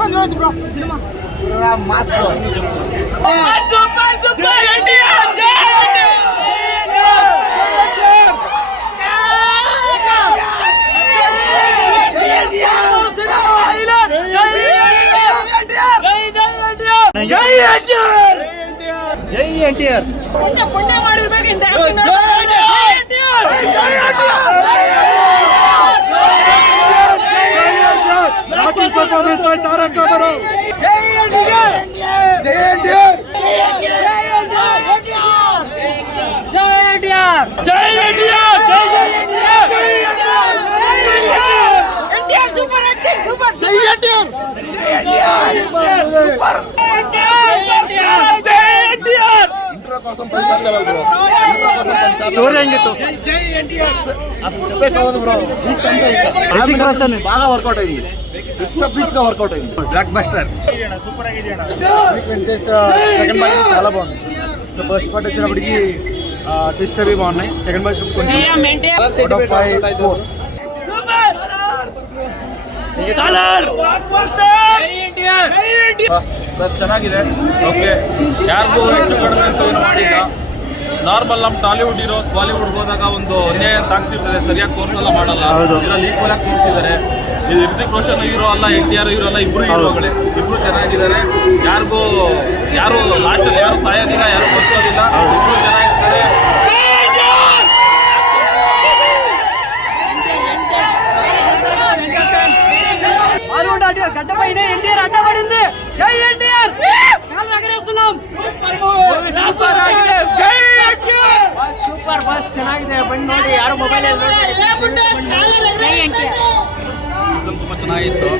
ಹಾಕೊಂಡು ನೋಡ್ತು bro cinema mass bro super super ಜೈ ಎನ್ಟಿಆರ್ ಪುಣ್ಯ ಮಾಡಿರ್ಬೇಕು ಪರ್ಫಾರ್ಮೆನ್ಸ್ ಮಾಡ್ತಾರ కోసం 10 సార్లు లెవెల్ బ్రో ఇంట్రో కోసం 10 సార్లు స్టోరీ ఏంగిತ್ತು అసలు చెప్పేకోవదు బ్రో వీక్స్ అంతా ఇంకా బాగా వర్కౌట్ అయింది ఇట్స్ వీక్స్ గా వర్కౌట్ అయింది బ్లాక్ బస్టర్ సూపర్ ఆగిదేనా సీక్వెన్సెస్ సెకండ్ పార్ట్ చాలా బాగుంది సో ఫస్ట్ పార్ట్ వచ్చినప్పటికి ట్విస్ట్ అవి బాగున్నాయి సెకండ్ పార్ట్ కొంచెం అవుట్ ఆఫ్ 5 4 ಬಸ್ ಚೆನ್ನಾಗಿದೆ ಓಕೆ ಯಾರಿಗೂ ಹೆಚ್ಚು ಕಡಿಮೆ ಅಂತ ಏನು ಮಾಡಿಲ್ಲ ನಾರ್ಮಲ್ ನಮ್ಮ ಟಾಲಿವುಡ್ ಹೀರೋಸ್ ಬಾಲಿವುಡ್ಗೆ ಹೋದಾಗ ಒಂದು ಅನ್ಯಾಯ ಅಂತ ಆಗ್ತಿರ್ತದೆ ಸರಿಯಾಗಿ ತೋರಿಸಲ್ಲ ಮಾಡಲ್ಲ ಇದರಲ್ಲಿ ಈಕ್ವಲ್ ಆಗಿ ತೋರಿಸಿದ್ದಾರೆ ಇದು ಹೃತಿಕ್ ರೋಷನ್ ಹೀರೋ ಅಲ್ಲ ಎನ್ಟಿಆರ್ ಹೀರೋ ಅಲ್ಲ ಇಬ್ರು ಹೀರೋಗಳೇ ಇಬ್ರು ಚೆನ್ನಾಗಿದ್ದಾರೆ ಯಾರು ಲಾಸ್ಟಲ್ಲಿ ಯಾರು ಸಾಯೋದಿಲ್ಲ ಯಾರು ಗೊತ್ತೋದಿಲ್ಲ ಇಬ್ರು ಚೆನ್ನಾಗಿರ್ತಾರೆ గడ్డ పైన ఎన్టీఆర్ అడ్డ పడింది జై ఎన్టీఆర్ కాళ్ళు ఎగరేస్తున్నాం ಸೂಪರ್ ಬಸ್ ಚೆನ್ನಾಗಿದೆ ಬಂದು ನೋಡಿ ಯಾರು ಮೊಬೈಲ್ ತುಂಬ ಚೆನ್ನಾಗಿತ್ತು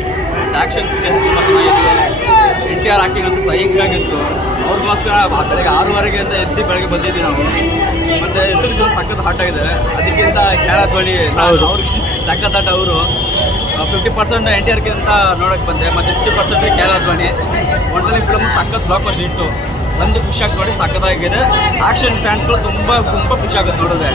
ಆ್ಯಕ್ಷನ್ ಸೀಕ್ವೆನ್ಸ್ ತುಂಬ ಚೆನ್ನಾಗಿತ್ತು ಎನ್ಟಿಆರ್ ಆ್ಯಕ್ಟಿಂಗ್ ಅಂತೂ ಸೈಕಾಗಿತ್ತು ಅವ್ರಿಗೋಸ್ಕರ ಬೆಳಗ್ಗೆ 6:30 ಅಂತ ಎದ್ದು ಬೆಳಗ್ಗೆ ಬಂದಿದ್ವಿ ನಾವು ಮತ್ತು ಎದ್ದು ಸಖತ್ ಹಾಟ್ ಆಗಿದೆ ಅದಕ್ಕಿಂತ ಕ್ಯಾರತ್ ಬಳಿ ಅವ್ರಿಗೆ ಸಖತ್ ಆಟ ಅವರು 50% ಎನ್ಟಿಆರ್ಗಿಂತ ನೋಡೋಕ್ಕೆ ಬಂದೆ ಮತ್ತು 50% ಕ್ಯಾರತ್ ಬಣಿ ಒಟ್ಟಲ್ಲಿ ಫಿಲ್ಮ್ ಸಖತ್ ಬ್ಲಾಕ್ ಬಸ್ಟರ್ ಇಟ್ಟು ಒಂದು ಖುಷಿಯಾಗಿ ನೋಡಿ ಸಖತ್ತಾಗಿದೆ ಆ್ಯಕ್ಷನ್ ಫ್ಯಾನ್ಸ್ಗಳು ತುಂಬ ಖುಷಿ ಆಗುತ್ತೆ ನೋಡಿದ್ರೆ